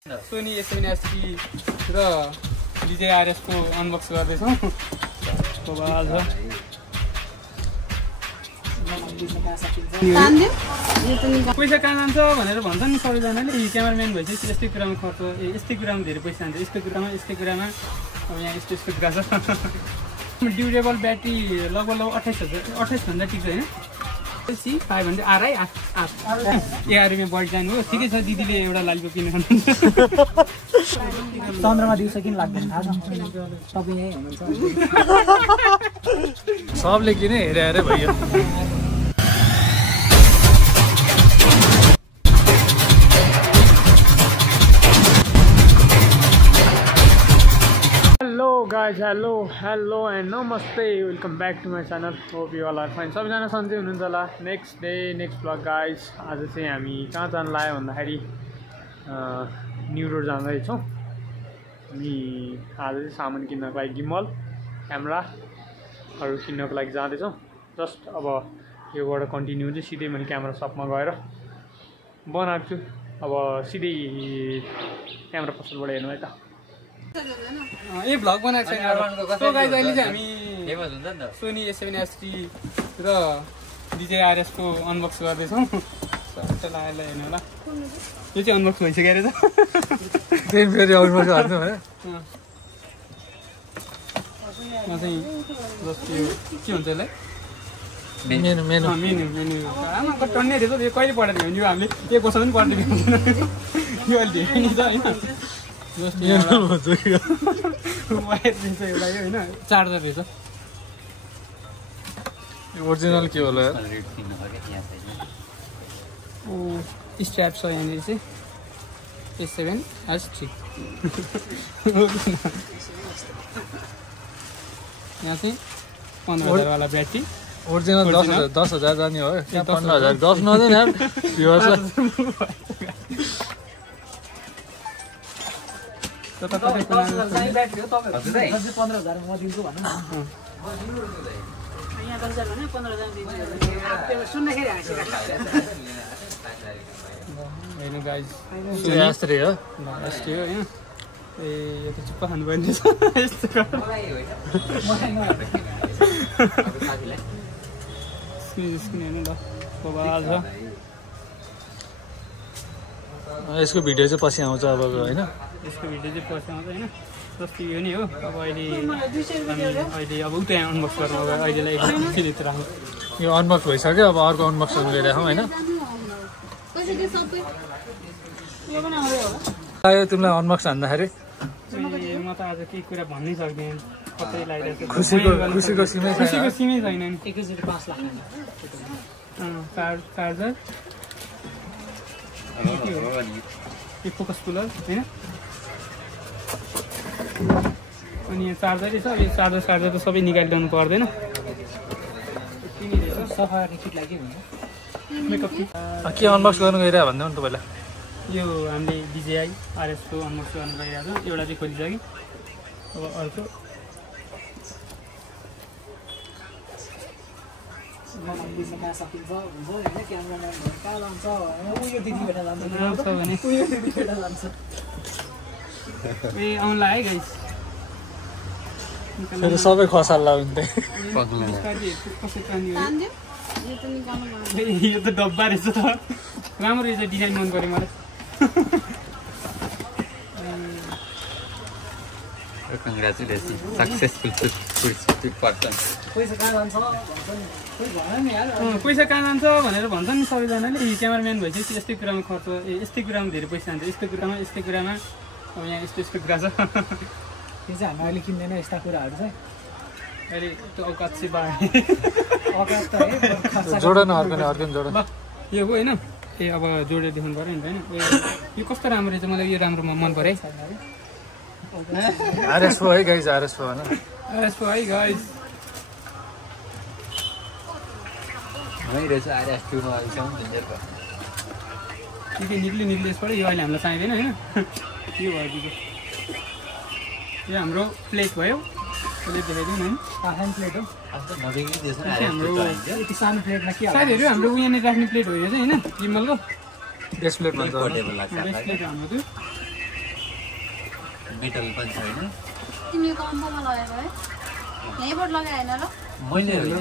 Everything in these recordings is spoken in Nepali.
सोनी एसएनएसटी र DJI-RS को अनबक्स गर्दैछौँ। पैसा कहाँ जान्छ भनेर भन्छ नि सबैजनाले। क्यामेराम्यान भइसकेपछि यस्तै कुरामा खर्च, यस्तै कुरामा धेरै पैसा जान्छ, यस्तो कुरामा अब यहाँ यस्तो कुरा छ। ड्युरेबल ब्याट्री लगभग 28 भन्दा टिक्छ होइन। 500 आरै एआरएममा बढी जानु हो। ठिकै छ, दिदीले एउटा लालिपप किन खानुहुन्छ। चन्द्रमा दिउँसो किन लाग्दैन थाहा छ तपाईँ यहीँ हुनुहुन्छ। सबले किन हेरे भयो। हेलो एन्ड नमस्ते, welcome back to my channel. Hope you all are fine. सबैजना सन्चै हुनुहुन्छ होला। Next vlog guys. आज चाहिँ हामी कहाँ जानु लाग्यो भन्दाखेरि न्यु रोड जाँदैछौँ। हामी आज चाहिँ सामान किन्नको लागि गिम्बल क्यामेराहरू किन्नको लागि जाँदैछौँ। जस्ट अब योबाट कन्टिन्यू चाहिँ सिधै मैले क्यामेरा सपमा गएर बनाएको छु। अब सिधै क्यामेरा पसलबाट हेर्नु है त। ए भ्लग बनाएको छैन। सो गाइज अहिले चाहिँ हामी सोनी A7S3 र DJI-RS को अनबक्स गर्दैछौँ। सट्ट लागेर हेर्नु होला। यो चाहिँ अनबक्स भइसक्यो रहेछ। फेरि अनबक्स हाल्नु है। म चाहिँ जस्तो यो के हुन्छ यसलाई मेनु आमाको टन्ने रहेछ। यो कहिले पढेर भ्याउने यो हामीले 1 वर्ष पनि पढ्दै भ्याउँदैन। यो अहिले धेरै नि छ होइन। वायर रहेछ एउटा यो होइन, चार्जर रहेछ। ओरिजिनल के होला यार? स्ट्र्याप छ यहाँनिर चाहिँ A7S3। यहाँ चाहिँ 15,000 वाला ब्याट्री। ओरिजिनल 10,000 जाने हो। 15,000 10 नहुँदैन यार। होइन गाइज, यस्तै हो यस्तै हो होइन। ए यो त चुप्पा खानुपर्ने छ यस्तो। स्क्रिन हेर्नु ल बबाल छ। यसको भिडियो चाहिँ पछि आउँछ अब होइन। यसको भिडियो चाहिँ पछि आउँछ होइन। जस्तो यो नि हो। अब अहिले अब उतै अनबक्स गर्नु। अब अहिलेलाई भित्र राख्नु। यो अनबक्स भइसक्यो। अब अर्को अनबक्स गरिराखौँ होइन। तिमीलाई अनबक्स हान्दाखेरि म त आज केही कुरा भन्नै सक्दिनँ। कतै लागिरहेको खुसीको सिमै छैन नि। एकैचोटि 5 लाख चार्जर, यो फोकस कुलर होइन। अनि यो चार्जरै छ। यो चार्जर त सबै निकालिरहनु पर्दैन। सफा गर्ने किटलाई के भन्छ? मेकअप किट। के अनबक्स गर्नु गइरहेको भन्दा नि तपाईँलाई? यो हामीले DJI-RS को अनबक्स गर्नु गइरहेको छ। एउटा चाहिँ खोलिसक्यो। अब अर्को ए आउनु लाग्यो है गाइस। फेरि सबै खसाल्ला हुन्थे। यो त डब्बा रहेछ त। राम्रो रहेछ, डिजाइन मन पऱ्यो मलाई। Congratulations, successful person. पैसा कहाँ जान्छ भनेर भन्छ नि सबैजनाले। क्यामेराम्यान भइसकेपछि यस्तै कुरामा खर्च, यस्तै कुरामा धेरै पैसा जान्छ, यस्तो कुरामा अब यहाँ यस्तो कुरा छ। त्यो चाहिँ हामी अहिले किन्दैन यस्ता कुराहरू चाहिँ। अहिले त्यो औकात चाहिँ बाहेक औकात त जोड न अर्को जोड। ल यो हो होइन। ए अब जोडेर देखाउनु पऱ्यो नि होइन। यो कस्तो राम्रो रहेछ, मलाई यो राम्रो मन पऱ्यो है। RS है गाइज, RS होइन। RS है गाइज। निक्ल्यो यसबाट। यो अहिले हामीलाई चाहिँदैन होइन। यो भयो यो हाम्रो प्लेट भयो। प्लेट देखाइदिउँ होइन। प्लेट हो हाम्रो। सानो प्लेटमा के साथीहरू हाम्रो उयो राख्ने प्लेट हो यो चाहिँ होइन। गिम्बलको बेस प्लेट भन्छ। बेस प्लेट हाम्रो त्यो मेटल पनि छैन तिमीले कम्बोमा लगाएको है यहीँबाट लगाएन ल मैले होइन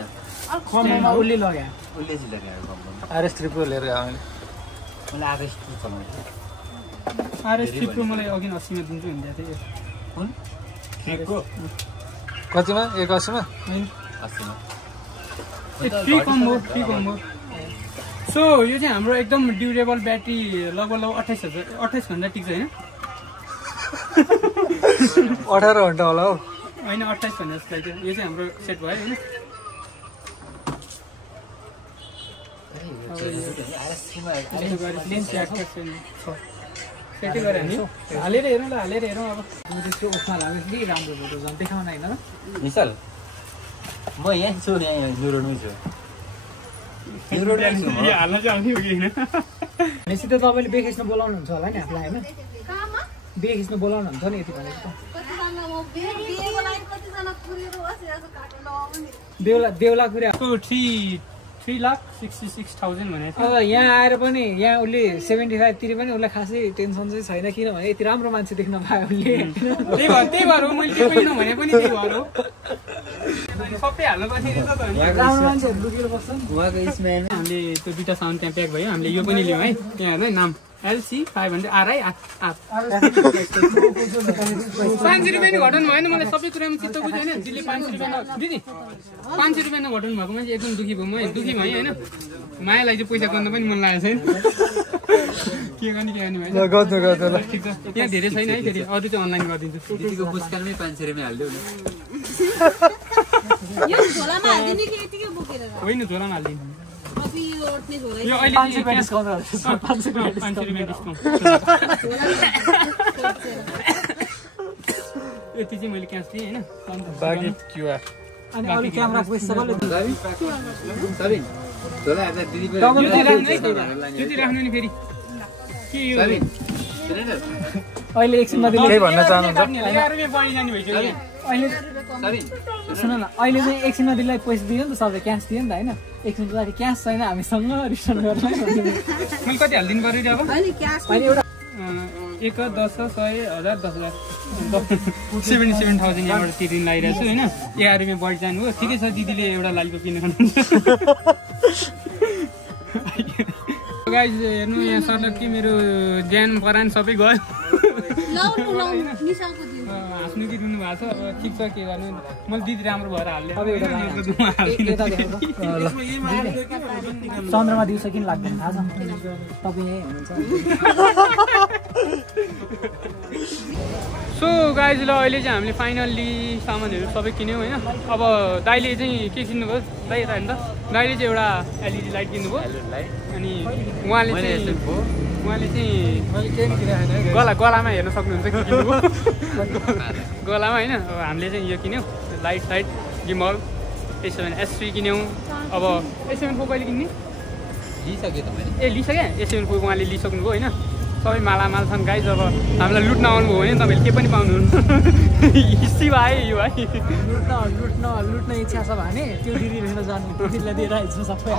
कम्बोमा उसले लगायो उसले चाहिँ लगाएको कम्बोमा RS 3 Pro लिएर गएँ मैले मैले RS 2 चलाउँछु RS 3 Pro मलाई अघि 80 मा दिन्छु भन्दै थियो कुन 3 Pro कतिमा 180 मा हैन 80 मा फ्री कम्बो सो यो चाहिँ हाम्रो एकदम ड्युरेबल ब्याट्री लगभग 28 घन्टा टिक्छ हैन 18 घण्टा होला हौ हैन 28 भन्ने जस्तो लाग्यो यो चाहिँ हाम्रो सेट भयो हैन RS 3 मा सेटै गरे नि हालेर हेरौँ ल हालेर हेरौँ अब त्यसको उसमा लाग्यो कि राम्रो फोटो झन् देखाउन होइन र निशल म यहाँ छु यहाँ न्युरोडमै छु न्युरोडमै छु म हाल्न चाहिँ आउने हो कि हैन भनेपछि त तपाईँले बिहे खिच्न बोलाउनुहुन्छ होला नि आफूलाई होइन कहाँमा बिहे खिच्न बोलाउनुहुन्छ नि यति भनेको त कतिजना म बिहेको लागि कतिजना कुरेर बसिरहेको छ काटेर लगाउनु नि देउला कुरा 3,66,000 भनेको अब यहाँ आएर पनि यहाँ उसले 75 तिर पनि उसलाई खासै टेन्सन चाहिँ छैन किनभने यति राम्रो मान्छे देख्न पायो उसले त्यही भएर हो मैले केही पनि नभने पनि त्यही भएर हो सबै हाल्न बसिरहेछ त अनि राम्रो मान्छेहरू लुकेर बस्छ नि उहाँको स्मेल हामीले त्यो दुईटा साउन्ड त्यहाँ प्याक भयो हामीले यो पनि लियौँ है यहाँ हेर्नु है नाम LC 500 RI 500 रुपियाँ नि घटाउनु भएन मलाई सबै कुरामा चित्त बुझ्यो होइन दिदीले 500 रुपियाँ दिदी 500 रुपियाँ नघटाउनु भएको मान्छे एकदम दुःखी भयो म दुःखी भएँ होइन मायालाई चाहिँ पैसा गर्न पनि मन लागेको छैन के गर्ने भाइ गर्नु ल ठिक छ यहाँ धेरै छैन है फेरि अरू चाहिँ अनलाइन गरिदिन्छु दिदीको पुस्कालमै 500 रुपियाँ हाल्दिउ न यो झोलामा हालिदिने कि यतिकै बोकेर होइन झोलामा हालिदिनु कति ओट्ने झोला यो अहिले 500 रुपियाँ डिस्काउन्ट गर्छ 500 रुपियाँ 500 रुपियाँ डिस्काउन्ट यति चाहिँ मैले क्यास दिएँ होइन बाँकी QR अनि अरू क्यामेरा पैसा सबैले सबिन झोला हेर्दा दिदी पनि त्यो चाहिँ राख्नु नि फेरि के यो सबिन अहिले एकछिनमा दिले केही भन्न चाहनुहुन्छ 11 रुपियाँ बढी जाने भइसक्यो अहिले सबिन सुन न अहिले चाहिँ एकछिनमा दिदीलाई पैसा दियो नि त सबले क्यास दियो नि त होइन एकछिन पछि क्यास छैन हामीसँग रिटर्न गर्न मैले कति हालिदिनु पर्यो अब होइन क्यास अहिले एउटा 1 10 100 1000 10,000 77,000 यहाँबाट तिर्दिन लागिरहेको छु होइन 11 रुपियाँ बढी जानु हो ठिकै छ दिदीले एउटा लालिपप किन्न खानुहुन्छ गाइस हेर्नु यहाँ सर्लक कि मेरो ज्यान परान सबै गयो लाउनु निशाको दिन हाँस्नु कि रुनु भएको छ अब ठिक छ के गर्नु मैले दिदी राम्रो भएर हाल्ने अब एउटा यता देखाउनु चन्द्रमा दिउँसो किन लाग्दैन थाहा छ तपाईँ यहीँ हुनुहुन्छ सो गाइज ल अहिले चाहिँ हामीले फाइनल्ली सामानहरू सबै किन्यौँ होइन अब दाइले चाहिँ के किन्नुभयो दाइ यता हेर्नु त दाइले चाहिँ एउटा LED लाइट किन्नुभयो अनि उहाँले चाहिँ गलामा हेर्न सक्नुहुन्छ कि किन्नुभयो गलामा होइन अब हामीले चाहिँ यो किन्यौँ लाइट गिम्बल A7S3 किन्यौँ अब A7 कहिले किन्ने लिइसकेँ त मैले ए लिइसकेँ A7 उहाँले लिइसक्नुभयो होइन सबै मालामाल छन् गाइज अब हामीलाई लुट्न आउनुभयो भने तपाईँले के पनि पाउनुहुन्न हिस्सी भयो यो है लुट्न इच्छा छ भने त्यो दिदी लिएर जानु दिदीलाई दिएर आइन्छ सबै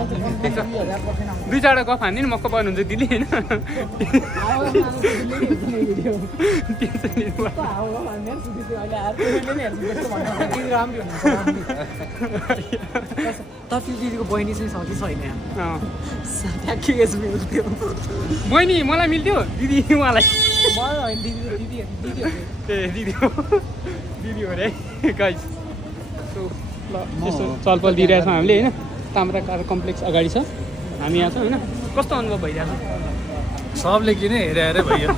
2-4 गफ हान्ने नि मक्क पर्नुहुन्छ दिदी होइन त्यो दिदीको बहिनी चाहिँ छ कि छैन ठ्याक्कै एज मिल्थ्यो बहिनी मलाई मिल्थ्यो दिदी उहाँलाई मलाई होइन दिदी ए दिदी हो रे गाइस सो ल यसो चलपल दिइरहेछौँ हामीले होइन ताम्रा कार कम्प्लेक्स अगाडि छ हामी यहाँ छौँ होइन कस्तो अनुभव भइरहेछ सबले किने हेरे भयो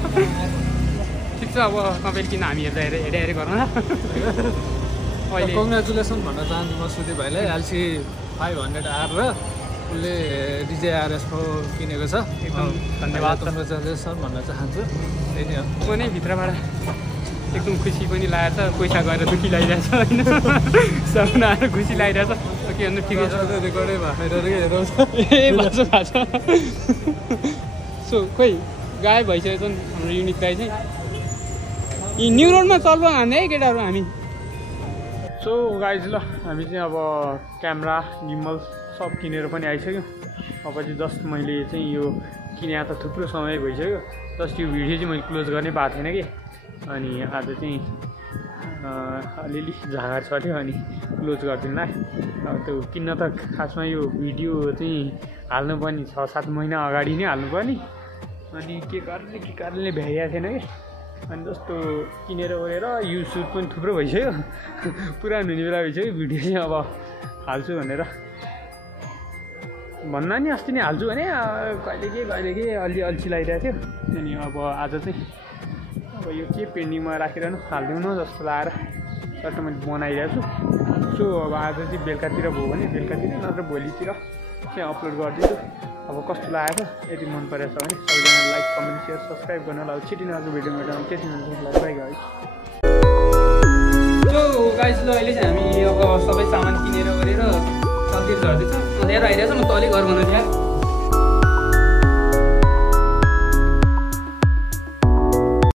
ठिक छ अब तपाईँले किन हामी हेरे गरौँ न अहिले कङ्ग्रेचुलेसन भन्न चाहन्छु म सुदीप भाइलाई LC 500R र उसले DJ RS Pro किनेको छ एकदम धन्यवाद कङ्ग्रेचुलेसन भन्न चाहन्छु त्यही नै हो म नै भित्रबाट एकदम खुसी पनि लागेको छ पैसा गएर दुःखी लागिरहेछ होइन सामना आएर खुसी लागिरहेछ के भन्नु ठिकै छ रेकर्डै भएको ए भएको छ सो खोइ गायब भइसकेको छ नि हाम्रो युनिक गाई चाहिँ यी न्यु रोडमा चल्नु हान्ने है केटाहरू हामी सो गाइज ल हामी चाहिँ अब क्यामेरा गिम्बल सब किनेर पनि आइसक्यौँ अब चाहिँ जस्ट मैले चाहिँ यो किने त थुप्रो समय भइसक्यो जस्ट यो भिडियो चाहिँ मैले क्लोज गर्ने भएको थिएन कि अनि आज चाहिँ अलिअलि झाँगार छट्यो अनि क्लोज गरिदिनु ला। अब त्यो किन्न त खासमा यो भिडियो चाहिँ हाल्नु पनि 6-7 महिना अगाडि नै हाल्नु पर्ने, अनि के कारणले भ्याइएको थिएन कि, अनि जस्तो किनेर ओरेर युज सुट पनि थुप्रो भइसक्यो, पुरानो हुने बेला भइसक्यो। भिडियो चाहिँ अब हाल्छु भनेर भन्दा नि अस्ति नै हाल्छु भने कहिले के अलि अल्छी लागिरहेको थियो। अनि अब आज चाहिँ अब यो के पेन्डिङमा राखेर हालिदिउँ न जस्तो लागेर सट्ट मैले बनाइरहेको छु। सो अब आज चाहिँ बेलुकातिर भयो भने बेलुकातिर नत्र भोलितिर चाहिँ अपलोड गरिदिन्छु। अब कस्तो लागेको, यदि मन परेको छ भने सबैजना लाइक कमेन्ट सेयर सब्सक्राइब गर्न होला। छिटो अर्को भिडियो भेटाउनु के थिएन बाई गाइस। सो गाइस ल अहिले चाहिँ हामी अब सबै सामान किनेर गरेर सब्जीहरू झर्दैछ, अँध्यारो आइरहेछ। म तलै घर बनाउँछु यार।